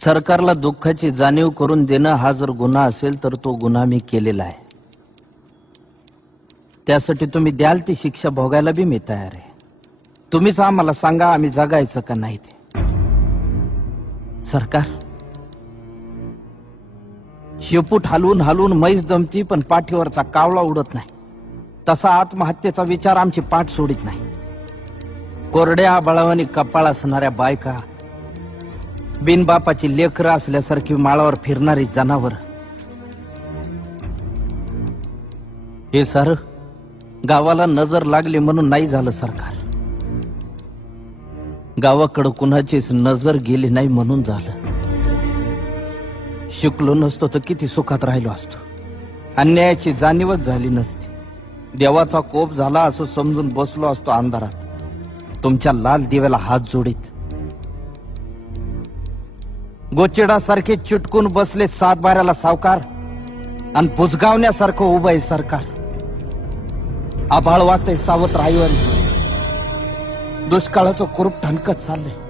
सरकारला दुःखाची जाणीव करून देणं हा जर गुन्हा असेल तर तो गुन्हा मी केलेला आहे. त्यासाठी तुम्ही द्याल ती शिक्षा भोगायला बी मी तयार आहे. तुम्हीच आम्हाला सांगा आम्ही जगायचं का नाही ते. सरकार शेपूट हलवून हलवून म्हैस दमती पण पाठीवरचा कावळा उडत नाही. तसा आत्महत्येचा विचार आमची पाठ सोडित नाही. कोरड्या बळावानी कपाळ असणाऱ्या बायका, बिनबापाची लेकरं असल्यासारखी माळावर फिरणारी जनावर, हे सारं गावाला नजर लागली म्हणून नाही झालं सरकार. गावाकडं कुणाचीच नजर गेली नाही म्हणून झालं. शिकलो नसतो तर किती सुखात राहिलो असतो. अन्यायाची जाणीवच झाली नसती. देवाचा कोप झाला असं समजून बसलो असतो अंधारात तुमच्या लाल दिव्याला हात जोडीत. गोचिडासारखे चिटकून बसले सातबाऱ्याला सावकार आणि बुजगावण्यासारखं उभं आहे सरकार. आभाळ वाटतंय सावत्र आईवर. दुष्काळाचं कुरूप ठणकत चाललंय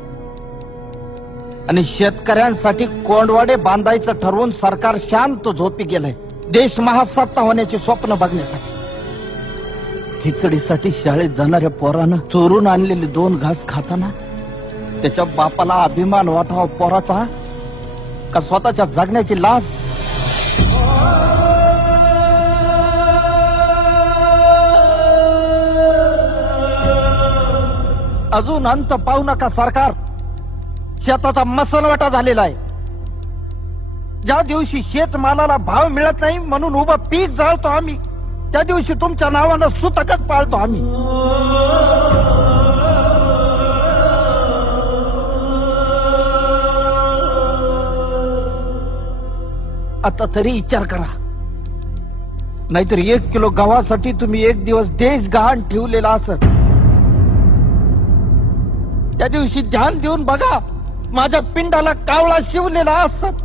आणि शेतकऱ्यांसाठी कोंडवाडे बांधायचं ठरवून सरकार शांत झोपी गेलंय. देश महासत्ता होण्याचे स्वप्न बघण्यासाठी. खिचडीसाठी शाळेत जाणाऱ्या पोरानं चोरून आणलेले 2 घास खाताना त्याच्या बापाला अभिमान वाटावा पोराचा का स्वतःच्या जगण्याची लाज. अजून अंत पाहू नका सरकार. शेताचा मसलवाटा झालेला आहे. ज्या दिवशी शेतमालाला भाव मिळत नाही म्हणून उभं पीक जाळतो आम्ही, त्या दिवशी तुमच्या नावानं सुतकच पाळतो आम्ही. आता तरी विचार करा. नाहीतर 1 किलो गव्हासाठी तुम्ही 1 दिवस देश गहाण ठेवलेला असत. त्या दिवशी ध्यान देऊन बघा, माझ्या पिंडाला कावळा शिवलेला असत.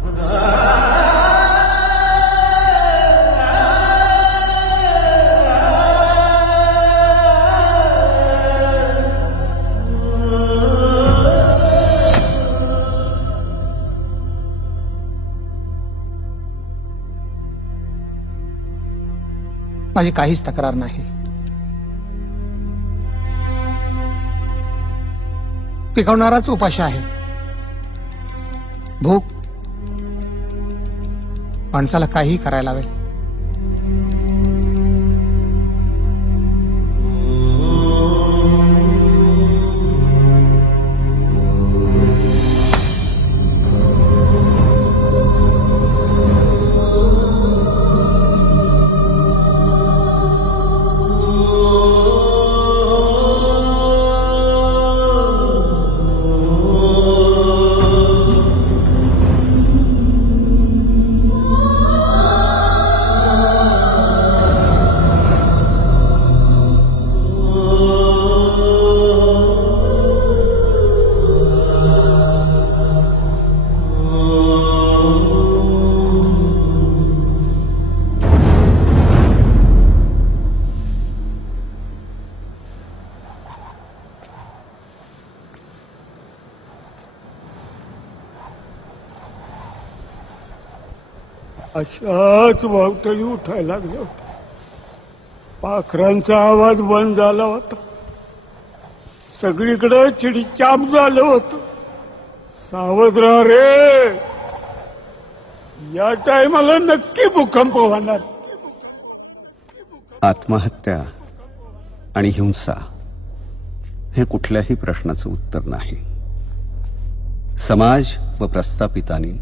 माझी काहीच तक्रार नाही. पिकवणाराच उपाशी आहे. भूक माणसाला काहीही करायला लावेल. अशाच वावटळी उठायला लागल्या होत्या. पाखरांचा आवाज बंद झाला होता. सगळीकडे चिडीचाप झालं होतं. सावध राहा रे, या टायमाला नक्की भूकंप होणार. आत्महत्या आणि हिंसा हे कुठल्याही प्रश्नाचं उत्तर नाही. समाज व प्रस्थापितांनी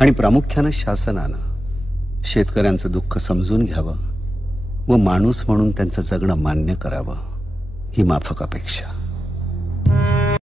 आणि प्रामुख्यानं शासनानं शेतकऱ्यांचं दुःख समजून घ्यावं व माणूस म्हणून त्यांचं जगणं मान्य करावं ही माफक अपेक्षा.